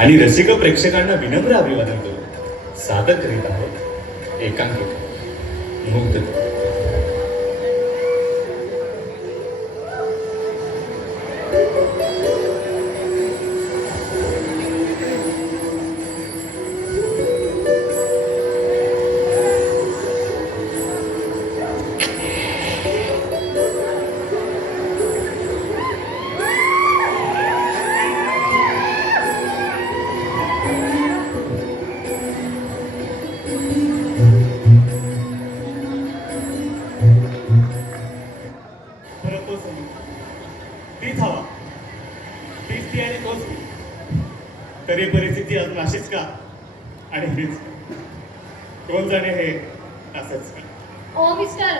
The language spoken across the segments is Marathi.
आणि रसिक प्रेक्षकांना विनम्र अभिवादन करून सादर करीत आहोत एकांकिका मुग्ध. तीच हवा, तीच ती आणि तोच मी. तरी परिस्थिती अजून अशीच का आणि हीच कोण जाणे हे असंच का. ओ मिस्टर,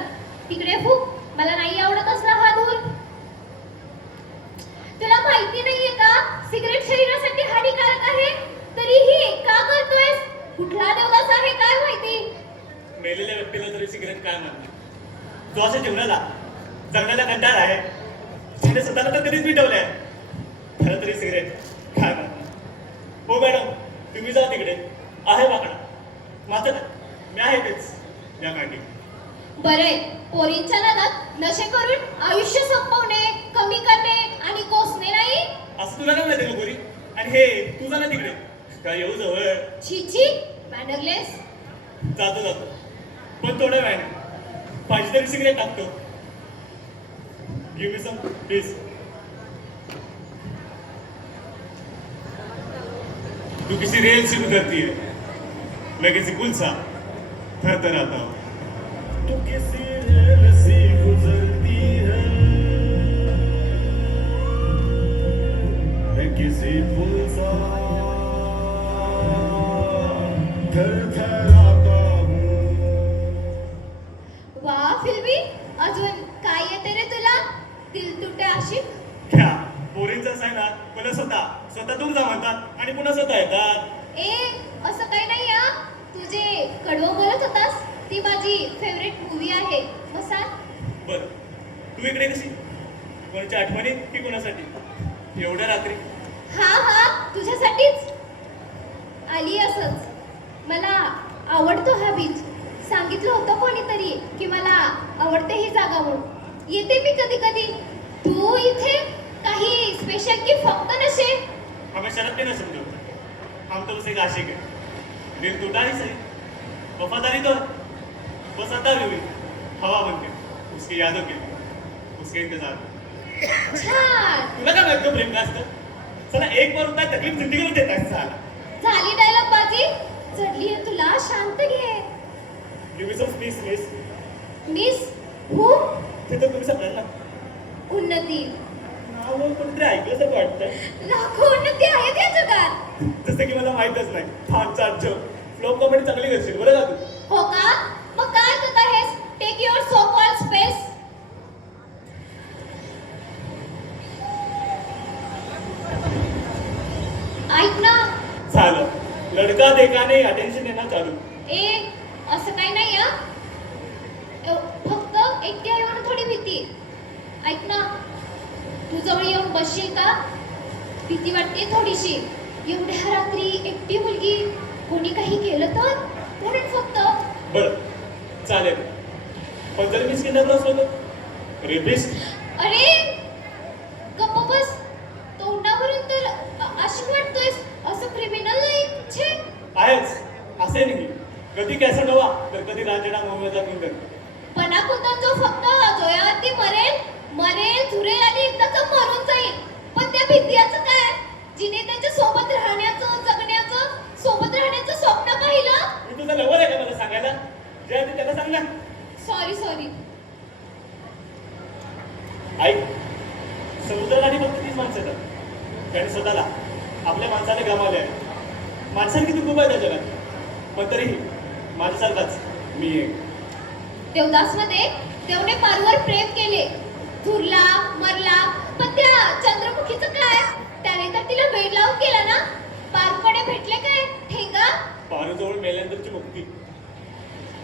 तिकडे फूक. मला नाही आवडत असला हा धूर. तुला माहिती नाहीये का सिगरेट शरीरासाठी हानिकारक आहे? तरीही का करतोयस? कुठला देवदास आहे काय माहिती? मेलेल्या व्यक्तीला तरी सिगरेट काय म्हणते? तो अशा जीवनाला जगण्याला कंटाळा आहे. तिने स्वतःला तर कधीच मिटवलंय. खरं तरी सिगरेट काय म्हणते? हो मॅडम, तुम्ही जा तिकडे. आहे वाकडा माझं काय, मी आहे तेच या काठी. बरे, पोरींच्या नादात नशे करून आयुष्य संपवणे, कमी करणे आणि कोसणे नाही. असं तुला काय माहिती का गोरी? आणि हे तू जा ना तिकडे. काय येऊ जवळ? छी छी, मॅनरलेस. जातो जातो, पण थोड्या वेळाने. पाहिजे तरी सिगरेट टाकतो. Give me some please. तू किसी रेल से गुजरती है, मैं किसी पुल सा थरथराता हूं. तू किसी रेल से गुजरती है, मैं किसी पुल सा थरथराता हूं. वा फिल्मी, अजून काय येते रे तुला? दिल तुटे आशिक. क्या पोरींचं असं आहे ना, पुन्हा स्वतः दूर जा म्हणतात आणि पुन्हा स्वतः येतात. ए, असं काही नाही हा. तुझे कडवं बोलत होतास ती माझी फेवरेट मूवी आहे. मसा बर, तू इकडे कशी? कोणाच्या आठवणीत की कोणासाठी एवढ्या रात्री? हा हा, तुझ्यासाठीच आली. असंच मला आवडतो हा बीच. सांगितलं होतं कोणीतरी की मला आवडते ही जागा म्हणून. येते मी कधी कधी. तू इथे काही स्पेशल की फक्त नशे? हमें शरत नहीं समझो, हम तो उसे एक आशिक है. दिल टूटा ही सही, वफादारी तो है. बस आता भी हुई हवा बनके उसकी यादों के लिए, उसके इंतजार में. छान तुला काय माहिती प्रेम काय असतं? चला एक बार होता तकलीफ जिंदगीला देत झाला. झाली डायलॉग बाजी. चढली आहे तुला, शांत घे. Give me some space please. Miss who? ते तर तुम्ही सगळ्यांना उन्नती. नाव कोणतरी ऐकलं तर वाटतं. लाखो उन्नती आहेत या जगात. जसं की मला माहितच नाही. छान फ्लो कॉमेडी चांगली करशील बरं का तू. हो का? मग काय करत आहेस? Take your so called space. ऐक ना. झालं, लडका देखाने अटेन्शन येणार चालू. ए, असं काही नाही हा. फक्त एकटी आहे म्हणून थोडी भीती. ऐक ना, तू जवळ येऊन बसशील का? भीती वाटते थोडीशी. एवढ्या रात्री एकटी मुलगी, कोणी काही केलं तर? म्हणून फक्त. बरं चालेल, पण जर मी स्किन असलो तर रेपिस्ट. अरे गप्प बस. तोंडावरून तर आशिक वाटतोयस. असं क्रिमिनल नाही. छे. आहेच असे नाही. कधी कॅसनोवा तर कधी रांजणा मोहम्मदचा किंग. पणाकुंदान जो फक्त जोयावरती मरेल झुरेल आणि एकदाच मरून जाईल. पण त्या भिंतीचं काय? जिने त्याच्या सोबत राहण्याचं, जगण्याचं, सोबत राहण्याचं स्वप्न पाहिलं. मी तुझा लवर आहे का मला सांगायला? जे आहे ते त्याला सांग ना. सॉरी. ऐक, समुद्राला फक्त तीच माणसं येतात. त्याने स्वतःला आपल्या माणसाने गमावले आहे. माणसांनी किती खूप आहे त्या जगात, पण तरीही माझ्यासारखाच मी एक. देवदासमध्ये देवने पारवर प्रेम केले. झुरला, मरला. पण त्या चंद्रमुखीचं काय? त्याने तर तिला वेळ लावून केला ना. पारकडे भेटले काय ठेंगा? पारूजवळ मेल्यानंतरची मुक्ती.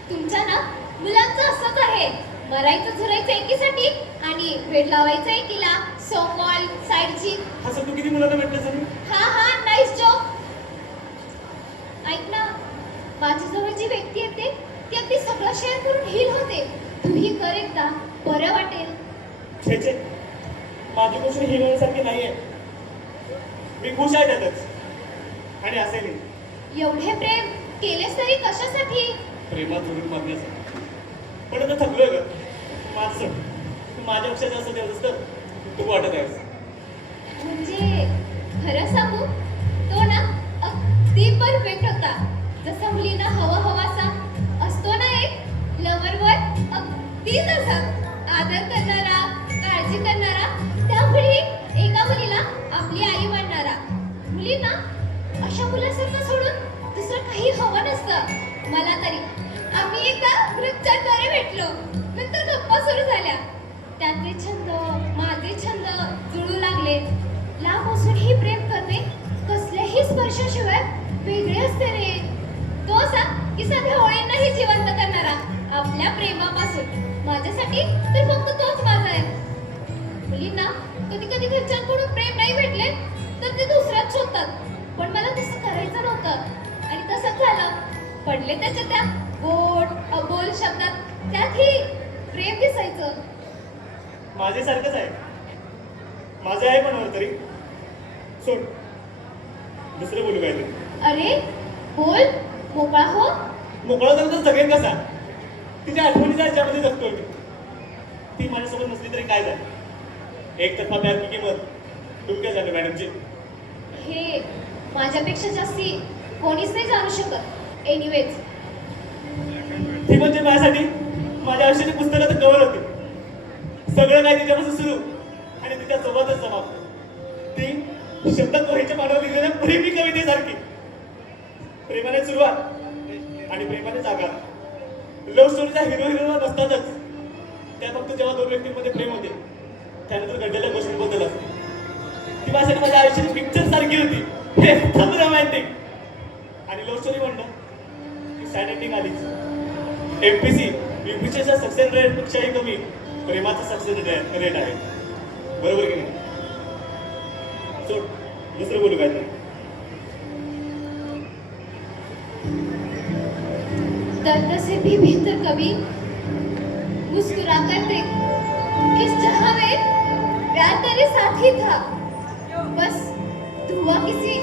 तुमच्या ना मुलांचं असंच आहे. मरायचं झुरायचं एकीसाठी आणि वेळ लावायचं एकीला. सो कॉल साईड चिक. असं तू किती मुलांना म्हटलं सर? हा नाईस जोक. छे छे, माझी गोष्ट ही म्हणण्यासारखी नाहीये. मी खुश आहे त्यातच. आणि असे नाही एवढे प्रेम केलेस तरी कशासाठी? प्रेमात जोडून मागण्याचं. पण आता थकलोय ग. माझं सोड. तू माझ्या लक्षात असं देत असतं तू वाटत आहेस. म्हणजे खरं सांगू, तो ना अगदी परफेक्ट होता. जसा मुलींना हवासा असतो ना एक लवर बॉय, अगदी तसा. आदर करणारा, काळजी करणारा, त्यामुळे एका मुलीला आपली आई मानणारा. मुलींना अशा मुलासारखं सोडून दुसरं काही हवं नसतं. मला तरी. आम्ही एकदा ग्रुपच्याद्वारे भेटलो. नंतर गप्पा सुरू झाल्या. त्याचे छंद, माझे छंद जुळू लागले. लांब असूनही प्रेम करणे कसल्याही स्पर्शाशिवाय वेगळे असते रे. तो असा की साध्या ओळींनाही जिवंत करणारा आपल्या प्रेमापासून. माझ्यासाठी तर फक्त तोच माझा आहे. मुलींना कधी कधी घरच्यांकडून प्रेम नाही भेटले तर ते दुसऱ्याच शोधतात. पण मला तसं करायचं नव्हतं आणि तसंच झालं. पडले त्याच्या त्या गोड अबोल शब्दात. त्यातही प्रेम दिसायचं. माझे सारखंच आहे. माझे आहे पण तरी सोड. दुसरं बोलू काय ते. अरे बोल, मोकळा हो. मोकळा झाला तर जगेन कसा? तिच्या आठवणीच्या याच्यामध्ये जगतोय मी. ती माझ्यासोबत नसली तरी काय झालं? एकतर्फा प्यार की किंमत तुम काय जाणे मॅडमची. हे माझ्यापेक्षा जास्ती कोणीच नाही जाणू शकत. एनिवेज, ती म्हणजे माझ्यासाठी माझ्या आयुष्याची पुस्तकात कवर होती. सगळं काही तिच्यापासून सुरू आणि तिच्या सोबतच समाप्त. ती शब्दात वहीच्या पानावर लिहिलेल्या प्रेमी कवितेसारखी. प्रेमाने सुरुवात आणि प्रेमाने जागा. लव्ह स्टोरीचा हिरो हिरोईन नसतातच. त्या फक्त जेव्हा दोन व्यक्तींमध्ये प्रेम होते त्यानंतर घडलेल्या गोष्टींबद्दल असते. ती माझ्यासाठी माझ्या आयुष्याची पिक्चर सारखी होती. हे एकदम रोमॅन्टिक. आणि लव्ह स्टोरी म्हणलं की सॅड एंडिंग आलीच. एमपीसी यूपीसीच्या सक्सेस रेटपेक्षाही कमी प्रेमाचा सक्सेस रेट आहे. बरोबर की नाही? सोड. दुसरं बोलू काय ते. दर्द से भी बेहतर कभी मुस्कुरा कर देख. इस जहां में प्यार तेरे साथ ही था. बस धुआं किसी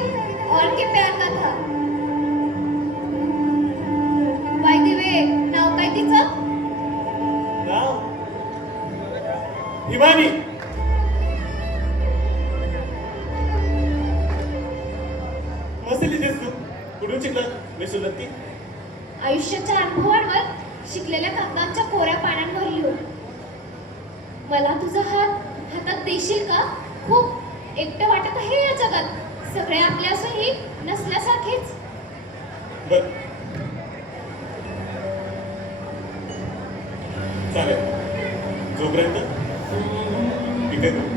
और के प्यार का था. बाय द वे, नाव काय तिचं? नाव हिमानी. मस्त लिहितेस तू. कुठून शिकलास? मी सुलत्ती. आयुष्याच्या अनुभवांवर शिकलेल्या कागदांच्या कोऱ्या पाण्यावर लिहून. मला तुझा हात हातात देशील का? खूप एकटं वाटत आहे या जगात. सगळे आपले असूनही नसल्यासारखेच. बर चालेल. जोपर्यंत इथे तू.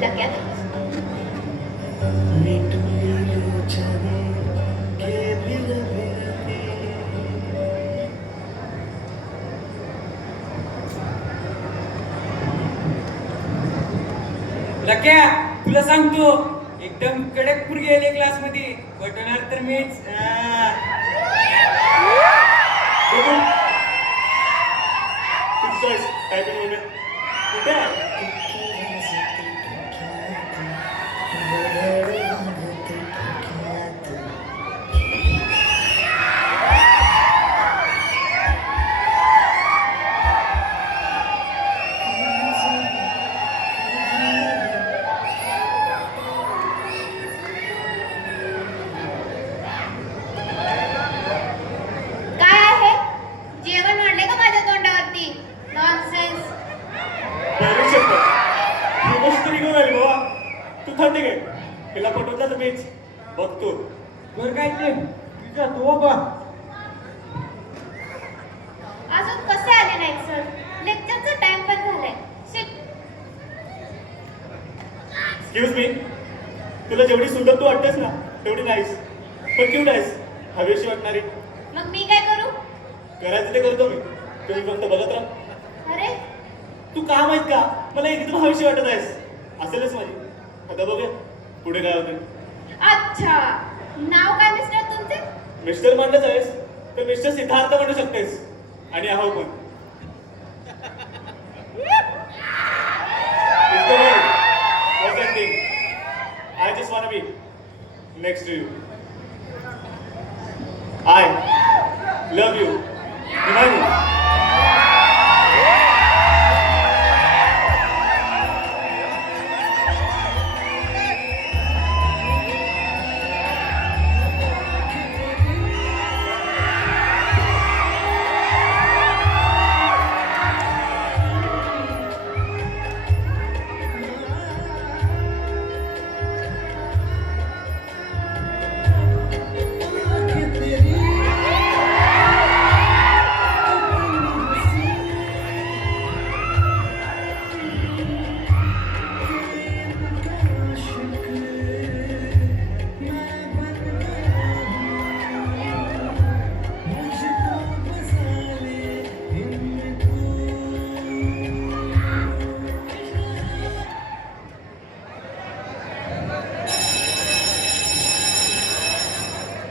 लग्यात लक्या, तुला सांगतो एकदम कडक पुरगी आली क्लास मध्ये. पटवणार तर मीच. तुझी चॉईस. टायपिंग वगैरे कुठे आहे? काय आहे? जेवण वाढले का माझ्या तोंडावरती? नॉनसेन्स. बरोबर शकतो. ही गोष्ट तरी घेऊन आली बाबा. तू थंडी घे. तिला पटवता तर मीच बघतो. बर काय ते तुझा तो बा. अजून कसे आले नाहीत सर? लेक्चरचा टाइम पण झालाय. शिट. Excuse me. तुला जेवढी सुंदर तू वाटतेस ना तेवढी नाहीस. पण क्यूट आहेस. हवेशी वाटणारी. मग मी काय करू? करायचं ते करतो मी. तुम्ही फक्त बघत राहा. अरे तू का माहित का मला एकदम हवेशी वाटत आहेस. असेलच माझी. आता बघूया पुढे काय होते. अच्छा, नाव काय मिस्टर तुमचे? मिस्टर मानलंच आहेस. तर मिस्टर सिद्धार्थ म्हणू शकतेस आणि अहो पण It's the way. Presenting. I just want to be next to you. I love you. Himani.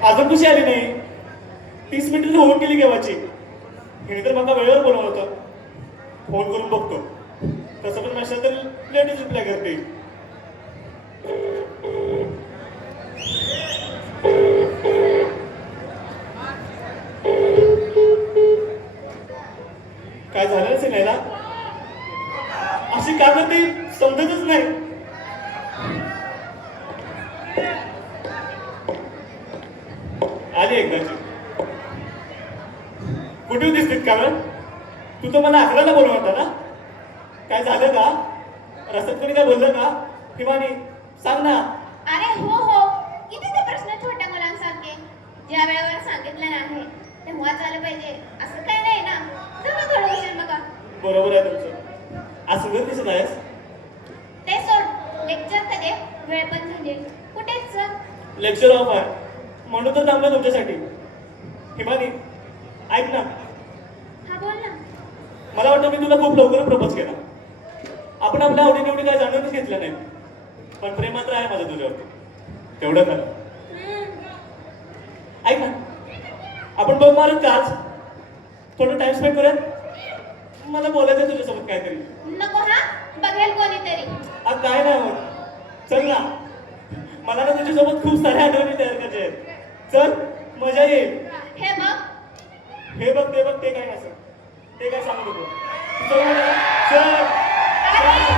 अजून कशी आली नाही 30 मिनिटं होऊन गेली केव्हाची हिने तर मला वेळेवर बोलवलं होतं फोन करून बघतो तसं पण मेसेज तर लेटच रिप्लाय करते काय झालं नसेल नाहीला अशी का करते समजतच नाही आली एकदाची कुठे दिसतेत का बरं तू तर मला 11ला बोलवत होता ना काय झालं का रस्त्यात कोणी काय बोललं का हिमानी सांग ना अरे हो किती ते प्रश्न छोट्या मुलांसारखे ज्या वेळेवर सांगितलं नाही तेव्हाच आलं पाहिजे असं काय नाही ना चला थोडं उशीर बघा बरोबर आहे तुमचं आज सुंदर दिसत आहेस ते सोड लेक्चर कधी वेळ पण झाली कुठेच सर लेक्चर ऑफ आहे म्हणून तर थांबलं तुमच्यासाठी हिमानी ऐक ना हा बोल ना मला वाटतं मी तुला खूप लवकर प्रपोज केला आपण आपल्या आवडीनिवडी काय जाणूनच घेतलं नाही पण प्रेम मात्र आहे माझं तुझ्यावरती तेवढं खरं ऐक ना आपण बघ मारत काच थोडं टाइम स्पेंड करूयात मला बोलायचं आहे तुझ्यासोबत काहीतरी नको हा बघेल कोणीतरी आज काय नाही होत चल ना मला ना तुझ्यासोबत खूप साऱ्या आठवणी तयार करायच्या आहेत चल मजा येईल हे बघ हे बघ ते काय नसं ते काय सांगू नको तू चल ना. चल अरे ये.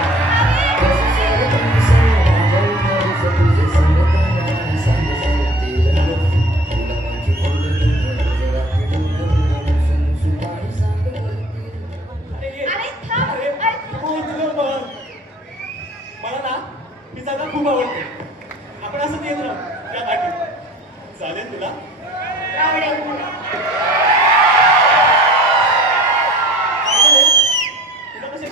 अरे थांब. अरे, अरे. हो, तुझं मन. मला ना ही जागा खूप आवडते आपण असं येत राहू या गाठी चालेल तुला आवडेल मला तुला कसे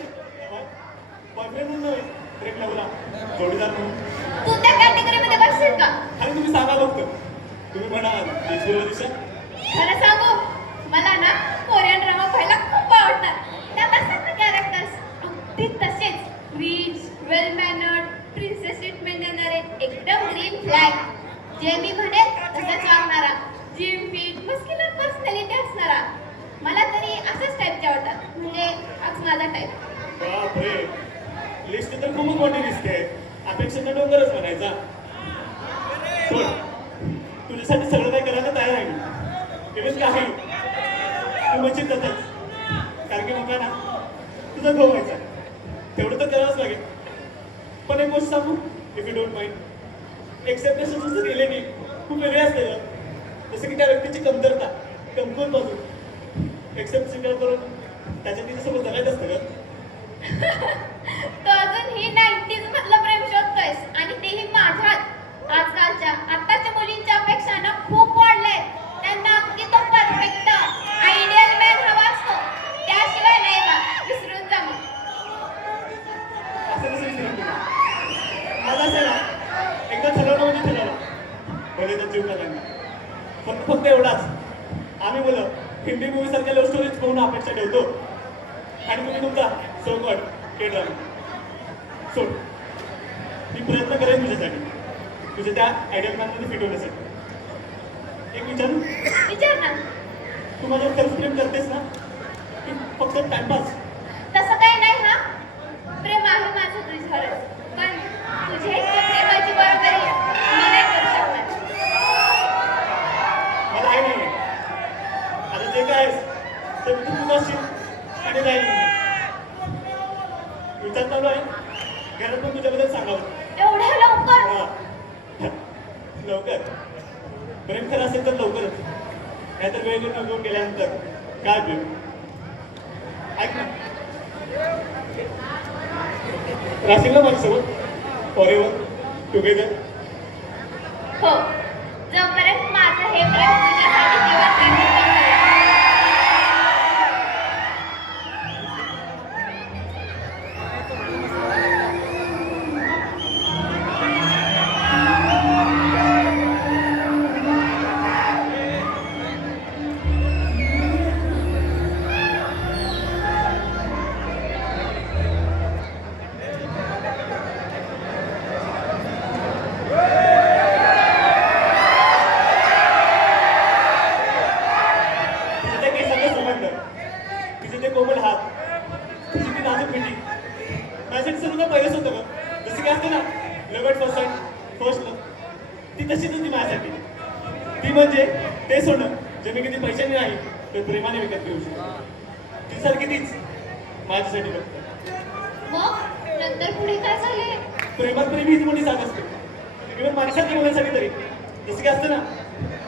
बॉयफ्रेंड म्हणून नव्हे ब्रेक लावला जोडीदार म्हणून तू त्या कॅटेगरीमध्ये बसशील का आणि तुम्ही सांगा बघतो तुम्ही म्हणा बीचवर दिशा खरं सांगू मला ना कोरियन ड्रामा पाहायला खूप आवडतात त्यात असतात ना कॅरेक्टर्स अगदी तसेच रिच वेल मॅनर्ड प्रिन्सेस ट्रीटमेंट देणारे एकदम ग्रीन फ्लॅग जे मी म्हणेल तसंच वागणारा जिम फिट मस्क्युलर पर्सनॅलिटी असणारा मला तरी अशाच टाईपचे आवडतात म्हणजे हाच माझा टाईप बापरे लिस्ट तर खूपच मोठी दिसते अपेक्षांना डोंगरच म्हणायचा सोड तुझ्यासाठी सगळं काय करायला तयार आहे मी इव्हन काही तू मचित जातच कारण की मग ना तुझा भाऊ व्हायचा तेवढं तर करावंच लागेल पण एक गोष्ट सांगू if you don't mind acceptation जसं रिलेटिव्ह खूप वेगळे असते जसं की त्या व्यक्तीची कमतरता कमकुवत बाजू एक्सेप्ट स्वीकार करून त्याच्या तिच्यासोबत जगायचं असतं का तो अजून ही 90s मधलं प्रेम शोधतोयस आणि तेही माझ्यात आजकालच्या आत्ताच्या मुलींच्या अपेक्षा ना खूप वाढल्या त्यांना अगदी तो परफेक्ट आयडियल मॅन हवा असतो त्याशिवाय नाही बा विसरून जा मग असं कसं विसरून तुला मला असं ना एकदा ठरवलं म्हणजे ठरवलं भले तर जीव का फक्त एवढाच आम्ही मुलं हिंदी मूवी सारख्या लव्ह स्टोरीज पाहून अपेक्षा ठेवतो आणि तुम्ही तुमचा सोकट के ड्रामा सोड मी प्रयत्न करेन तुझ्यासाठी तुझ्या त्या आयडियल मॅनमध्ये फिट होण्यासाठी एक विचारू विचार ना तू माझ्यावर खरंच प्रेम करतेस ना की फक्त टाइमपास? तसं काही नाही हा. प्रेम आहे माझं तुझ्यावरच. पण तुझ्या इतक्या प्रेमाची बरोबरी मी नाही करू शकणार. मला आई नाही आता जे काय आहेस ते तू नसशील आणि नाही विचार चालू आहे घरात पण तुझ्याबद्दल सांगावं. एवढ्या लवकर? हा. लवकर प्रेम खरं असेल तर लवकरच, नाहीतर वेळ घेऊन गेल्यानंतर काय उपयोग? ऐक ना, राशील ना माझ्यासोबत फॉरेवर टुगेदर? हो, जोपर्यंत माझं हे प्रेम तुझ्यासाठी दिवस रात्र चालू आहे. तिचे ते केसांचा सुगंध, तिचे ते कोमल हात, तिची ती नाजूक मिठी माझ्यासाठी सर्व काही पहिलंच होतं गं. जसं की असतं ना लव ॲट फर्स्ट साईट, फर्स्ट लव, ती तशीच होती माझ्यासाठी. ती म्हणजे ते सोनं जे मी कधी पैशाने नाही तर प्रेमाने विकत घेऊ शकतो. तिसारखी तीच माझ्यासाठी फक्त. मग नंतर पुढे काय झाले? प्रेमात प्रेम हीच मोठी साथ असते, इव्हन माझ्यासारख्या मुलांसाठी तरी. जसं की असतं ना,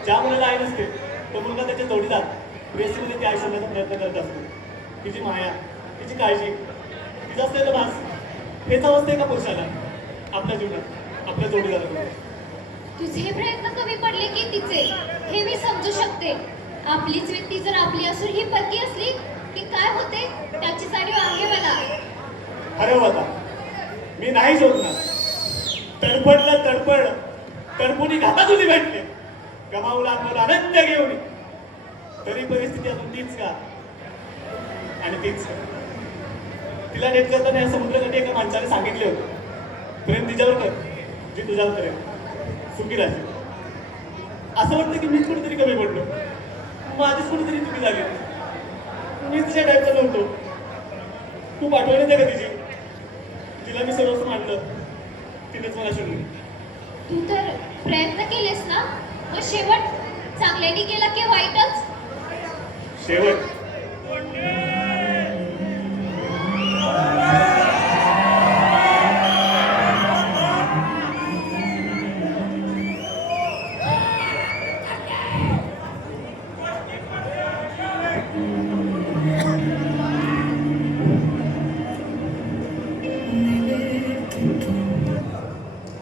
ज्या मुलाला आई नसते तो मुलगा त्याच्या जोडीदार प्रेयसीमध्ये ती आई शोधण्याचा प्रयत्न करत असतो. तिची माया, तिची काळजी, तिचा असलेला भास, हेच अवस्था आहे का पुरुषाला आपल्या जीवनात आपल्या जोडीदाराकडे? तुझे प्रयत्न कमी पडले की तिचे, हे मी समजू शकते. आपलीच व्यक्ती जर आपली असून ही परकी असली की काय होते त्याची जाणीव आहे मला. अरे होता मी नाही शोधणार. तडफडलं तडफड तडफुनी घाता तुझी भेटले, गमावला आपण आनंद घेऊन, तरी परिस्थिती अजून तीच का आणि तीच का. तिला नेट करताना या समुद्रासाठी एका माणसाने सांगितले होते, प्रेम तिच्यावर कर जी तुझ्यावर करेल, सुखी राहशील. असं वाटतं की मीच कुठेतरी कमी पडलो, माझीच कुठेतरी चुकी झाली. मीच तिच्या टाईपचा नव्हतो. तू पाठवण येते का तिची? तिला मी सर्वच मांडलं, तिनेच मला शोधली. तू तर प्रयत्न केलेस ना, मग शेवट चांगल्याने केला की वाईटच? शेवट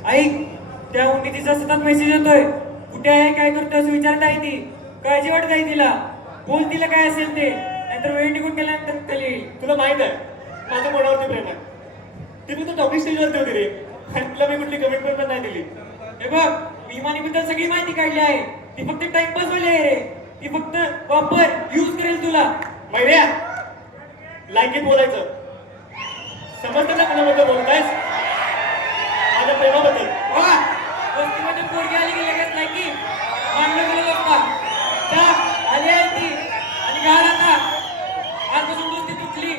ऐक, त्या उन्नीतीचा सतत मेसेज येतोय. कुठे आहे, काय करतोय असं विचारत आहे ती. काळजी वाटत आहे तिला. बोल तिला काय असेल ते, नाहीतर वेळ निघून गेल्यानंतर खाली येईल. तुला माहित आहे माझं कोणावरती प्रेम आहे. ती फक्त टॉपिक स्टेजवरती होती रे, आणि तुला मी कुठली कमिटमेंट पण नाही दिली. हे बघ, मी इमानीबद्दल सगळी माहिती काढली आहे. ती फक्त टाइमपास वाली आहे रे. ती फक्त वापर यूज करेल तुला. मैऱ्या लायकीत बोलायचं, समजतं ना कोणाबद्दल बोलतायस? माझ्या प्रेमाबद्दल. वा, वस्तीमध्ये पोरगी आली की लगेच नाही की मानलं गेलं असता. त्या आली आहे ती आणि घाल आता. आजपासून दोस्ती तुटली.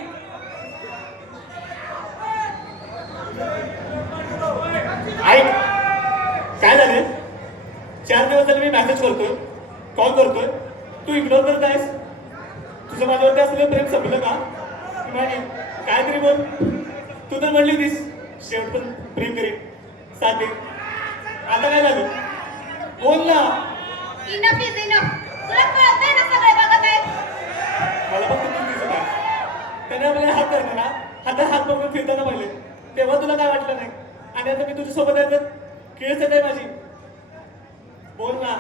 ऐक, काय झालं? 4 दिवस झाले मी मेसेज करतोय, कॉल करतोय, तू इग्नोर करत आहेस. तुझं माझ्यावरती असलेलं प्रेम संपलं का? नाही, काय तरी बोल. तू तर म्हणली होतीस शेवट पण प्रेम करीन, साथ देईन. आता काय झालं? बोल ना. Enough is enough. तुला कळतंय ना सगळे बघत आहेत. मला फक्त तू दिसत आहे. त्याने आपल्याला हात धरला ना, हातात हात पकडून फिरताना पाहिले, तेव्हा तुला काय वाटलं नाही. आणि आता मी तुझ्यासोबत आहे तर खेळच येत आहे माझी. बोल ना.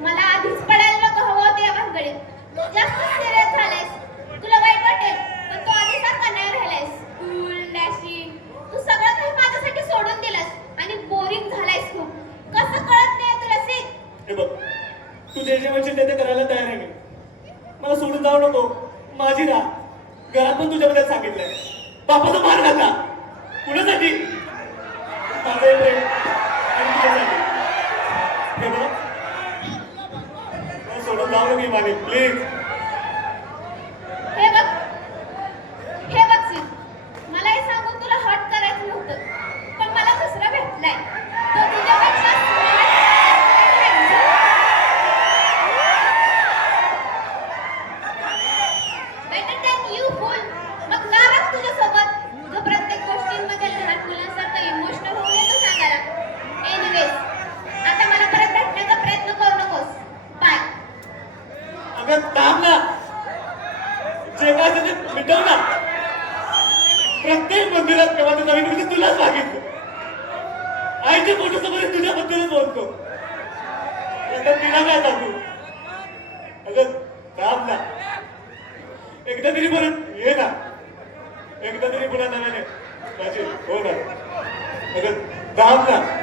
मला आधीच पडायला नको हवं होतं या भानगडीत. जास्त सिरियस झालायस. तुला वाईट वाटेल, पण तू आधीसारखा नाही राहिलायस. Cool, dashing. तू सगळं काही माझ्यासाठी सोडून दिलंस आणि बोरिंग झालायस खूप. कसं कळत नाही तुला सिक? हे बघ, तू जे जे म्हणशील ते करायला तयार आहे मी. मला सोडून जाऊ नको, माझी राह. घरात पण तुझ्याबद्दल सांगितलंय. बापाचा मार घातला कुणासाठी? माझं हे प्रेम आणि मंदिरात केव्हा तर नवीन म्हणजे तुलाच मागितलं. आईच्या फोटोसमोर तुझ्याबद्दलच बोलतो. आता तिला काय सांगू? अगं थांब ना, एकदा तरी परत ये ना, एकदा तरी पुन्हा नव्याने माझी हो ना. अगं थांब ना.